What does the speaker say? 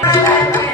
Thank you.